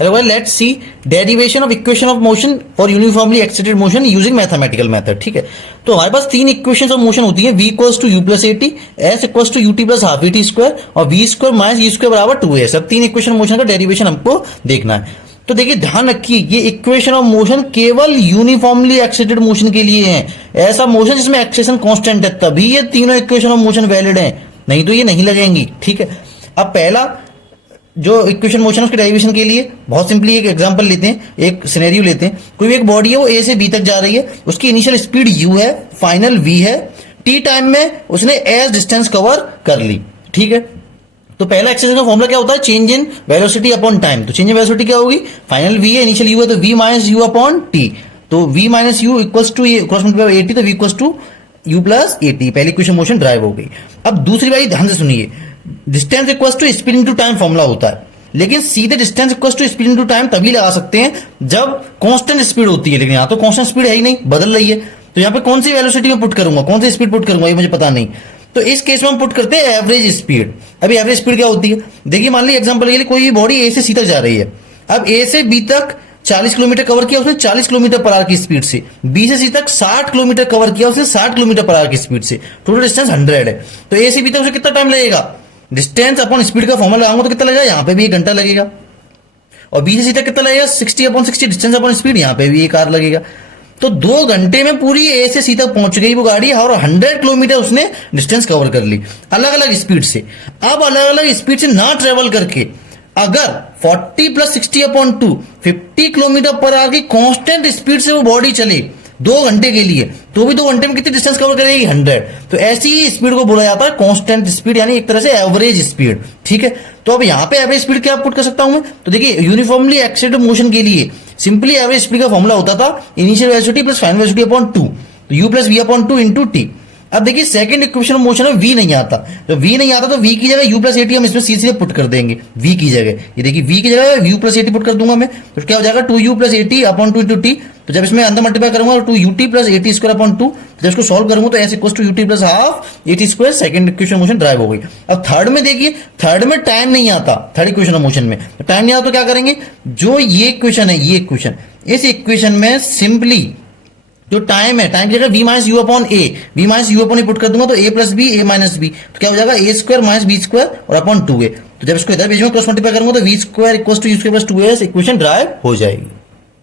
Hello guys, let's see derivation of equation of motion for uniformly excited motion using mathematical method. ठीक है, तो हमारे पास तीन equations of motion होती है, v equals to u plus a t, s equals to u t plus half t square और v square minus e square बराबर 2s। अब तीन इक्वेशन मोशन का डेरिवेशन हमको देखना है। तो देखिए, ध्यान रखिए, ये इक्वेशन ऑफ मोशन केवल यूनिफॉर्मली एक्साइटेड मोशन के लिए है। ऐसा मोशन जिसमें एक्सेशन कांस्टेंट है, तभी ये तीनों इक्वेशन ऑफ मोशन वैलिड है, नहीं तो ये नहीं लगेंगी। ठीक है, अब पहला जो इक्वेशन मोशन है उसके डेरिवेशन के लिए बहुत सिंपली एक एग्जांपल लेते हैं, एक सिनेरियो लेते हैं। कोई भी एक बॉडी है, वो ए से बी तक जा रही है, उसकी इनिशियल स्पीड u है, फाइनल v है, t टाइम में उसने s डिस्टेंस कवर कर ली। ठीक है, तो पहला एक्सप्रेशन का फॉर्मूला क्या होता है, change in velocity upon time. तो चेंज इन वेलोसिटी क्या होगी, फाइनल v है, इनिशियल u है, तो v minus u upon t. तो v minus u equals to cross multiply a t, तो v equals to u plus a t. पहली equation motion derive हो गई। अब दूसरी बारी ध्यान से सुनिए, distance equals to speed into time formula होता है, लेकिन सीधे distance equals to speed into time तभी लगा सकते हैं जब कांस्टेंट स्पीड होती है, लेकिन यहां तो कांस्टेंट स्पीड है ही नहीं, बदल रही है। तो यहां पे कौन सी वेलोसिटी में पुट करूंगा, कौन सी स्पीड पुट करूंगा, ये मुझे पता नहीं। तो इस केस में हम पुट करते हैं एवरेज स्पीड। अभी एवरेज स्पीड क्या होती है, देखिए मान लीजिए एग्जांपल के लिए कोई भी बॉडी ए से सी तक जा रही है। अब ए से बी तक 40 किलोमीटर कवर किया उसने 40 किलोमीटर पर आवर की स्पीड से, बी से सी तक 60 किलोमीटर कवर किया उसने 60 किलोमीटर पर आवर की स्पीड से, टोटल डिस्टेंस 100 है। तो ए से बी तक उसे कितना टाइम लगेगा, डिस्टेंस अपॉन स्पीड का फॉर्मूला लगाऊंगा तो कितना लगेगा, यहां पे भी 1 घंटा लगेगा। और बी से सी तक कितना लगेगा, 60 अपॉन 60 डिस्टेंस अपॉन स्पीड, यहां पे भी 1 आवर लगेगा। तो 2 घंटे में पूरी ए से सी तक पहुंच गई वो गाड़ी और 100 किलोमीटर उसने डिस्टेंस कवर कर ली अलग अलग स्पीड से। अब अलग अलग स्पीड से ना ट्रेवल करके अगर 40 plus 60 upon 2 50 kilometre per hour की कांस्टेंट स्पीड से वो बॉडी चले 2 घंटे के लिए, तो भी 2 घंटे में कितनी डिस्टेंस कवर करेगी, 100। तो ऐसी ही स्पीड को बोला जाता है कांस्टेंट स्पीड, यानी एक तरह से एवरेज स्पीड। ठीक है, तो अब यहां पे एवरेज स्पीड क्या पुट कर सकता हूं मैं, तो देखिए यूनिफॉर्मली एक्साइटेड मोशन के लिए सिंपली एवरेज स्पीड का फॉर्मूला होता था initial velocity plus final velocity upon 2, तो u plus v upon 2 into t. अब देखिए सेकंड इक्वेशन ऑफ मोशन में v नहीं आता, तो v नहीं आता तो v की जगह u प्लस एटी हम इसमें सीधे पुट कर देंगे v की जगह। ये देखिए v की जगह u प्लस एटी पुट कर दूंगा मैं, तो क्या हो जाएगा 2u plus eighty upon 2 into T. तो जब इसमें अंदर मल्टीप्लाई करूंगा तो 2ut plus eighty square upon 2, जब इसको सॉल्व करूंगा तो ऐसे equals to ut plus half a t square. Second equation motion derive हो गई। अब थर्ड में देखिए, थर्ड में टाइम नहीं आता, थर्ड इक्वेशन ऑफ मोशन में टाइम नहीं आता तो क्या करेंगे, जो ये इक्वेशन है, ये इक्वेशन, इस इक्वेशन में सिंपली जो टाइम है, टाइम की जगह v minus u upon a, v minus u upon a put कर दूंगा तो a plus b a minus b, तो क्या हो जाएगा a square minus b square और अपॉन 2a। तो जब इसको इधर बीच में क्रॉस मल्टीप्लाई करूंगा तो v square equals to u square plus 2as, equation derive हो जाएगी।